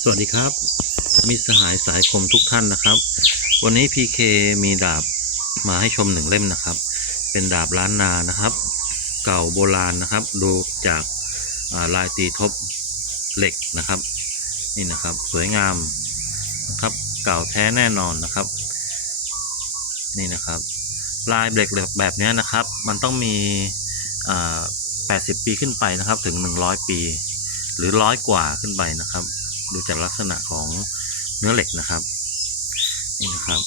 สวัสดีครับ มิสหายสายคมทุกท่านนะครับ วันนี้ PK มีดาบมาให้ชมหนึ่งเล่มนะครับ เป็นดาบล้านนานะครับ เก่าโบราณนะครับ ดูจากาลายตีทบเหล็กนะครับ นี่นะครับสวยงามนะครับ เก่าแท้แน่นอนนะครับ นี่นะครับ ลายเหล็กแบบนี้นะครับ มันต้องมี 80 ปีขึ้นไปนะครับถึง 100 ปี หรือร้อยกว่าขึ้นไปนะครับ ดูจากลักษณะของเนื้อเหล็กนะครับ นี่นะครับ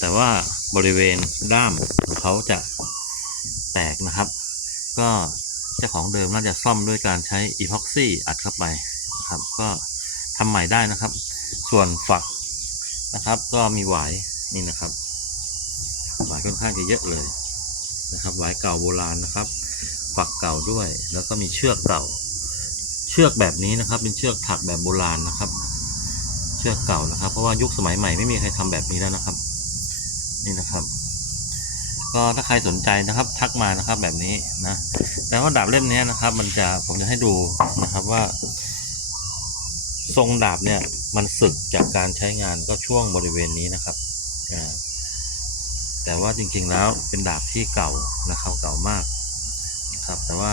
แต่ว่าบริเวณด้ามของเขาจะแตกนะครับ ก็เจ้าของเดิมน่าจะซ่อมด้วยการใช้อีพ็อกซี่อัดเข้าไปนะครับ ก็ทำใหม่ได้นะครับ ส่วนฝักนะครับ ก็มีหวายนี่นะครับหวายค่อนข้างจะเยอะเลยนะครับหวายเก่าโบราณนะครับ ฝักเก่าด้วย แล้วก็มีเชือกเก่า ชือกแบบนี้นะครับ เป็นเชือกถักแบบโบราณนะครับ เชือกเก่านะครับ เพราะว่ายุคสมัยใหม่ไม่มีใครทำแบบนี้แล้วนะครับ นี่นะครับ ก็ถ้าใครสนใจนะครับทักมานะครับแบบนี้นะ แต่ว่าดาบเล่มนี้นะครับ มันจะผมจะให้ดูนะครับว่า ทรงดาบเนี่ย มันสึกจากการใช้งานก็ช่วงบริเวณนี้นะครับอ่าแต่ว่าจริงๆแล้วเป็นดาบที่เก่านะครับเก่ามากนะครับ แต่ว่า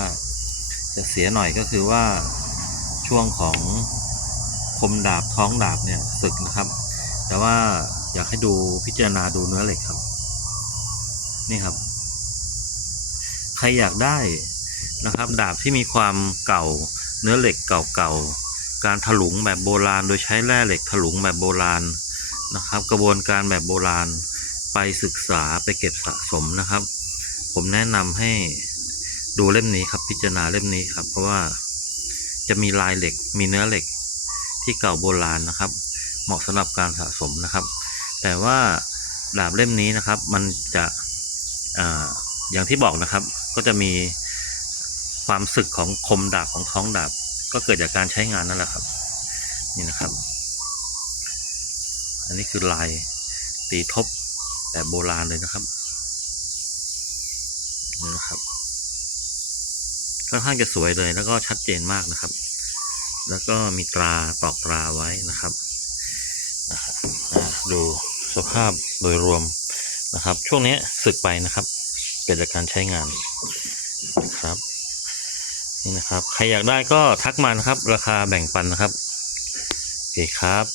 จะเสียหน่อยก็คือว่า ช่วงของคมดาบท้องดาบเนี่ยสึกนะครับ แต่ว่าอยากให้ดูพิจารณาดูเนื้อเหล็กครับ นี่ครับ ใครอยากได้นะครับ ดาบที่มีความเก่าเนื้อเหล็กเก่าๆการถลุงแบบโบราณ โดยใช้แร่เหล็กถลุงแบบโบราณนะครับ กระบวนการแบบโบราณไปศึกษาไปเก็บสะสมนะครับ ผมแนะนำให้ดูเล่มนี้ครับพิจารณาเล่มนี้ครับ เพราะว่า จะมีลายเหล็ก มีเนื้อเหล็กที่เก่าโบราณนะครับ เหมาะสำหรับการสะสมนะครับ แต่ว่าดาบเล่มนี้นะครับ มันจะอาอย่างที่บอกนะครับ ก็จะมีความสึกของคมดาบของท้องดาบ ก็เกิดจากการใช้งานนั่นแหละครับ นี่นะครับ อันนี้คือลายตีทบแบบโบราณเลยนะครับนี่นะครับ ค่อนข้างจะสวยเลย แล้วก็ชัดเจนมากนะครับ แล้วก็มีตราตอกตราไว้นะครับนะครับดูสภาพโดยรวมนะครับ ช่วงนี้สึกไปนะครับ เกิดจากการใช้งานนะครับนี่นะครับ ใครอยากได้ก็ทักมานะครับ ราคาแบ่งปันนะครับ โอเคครับ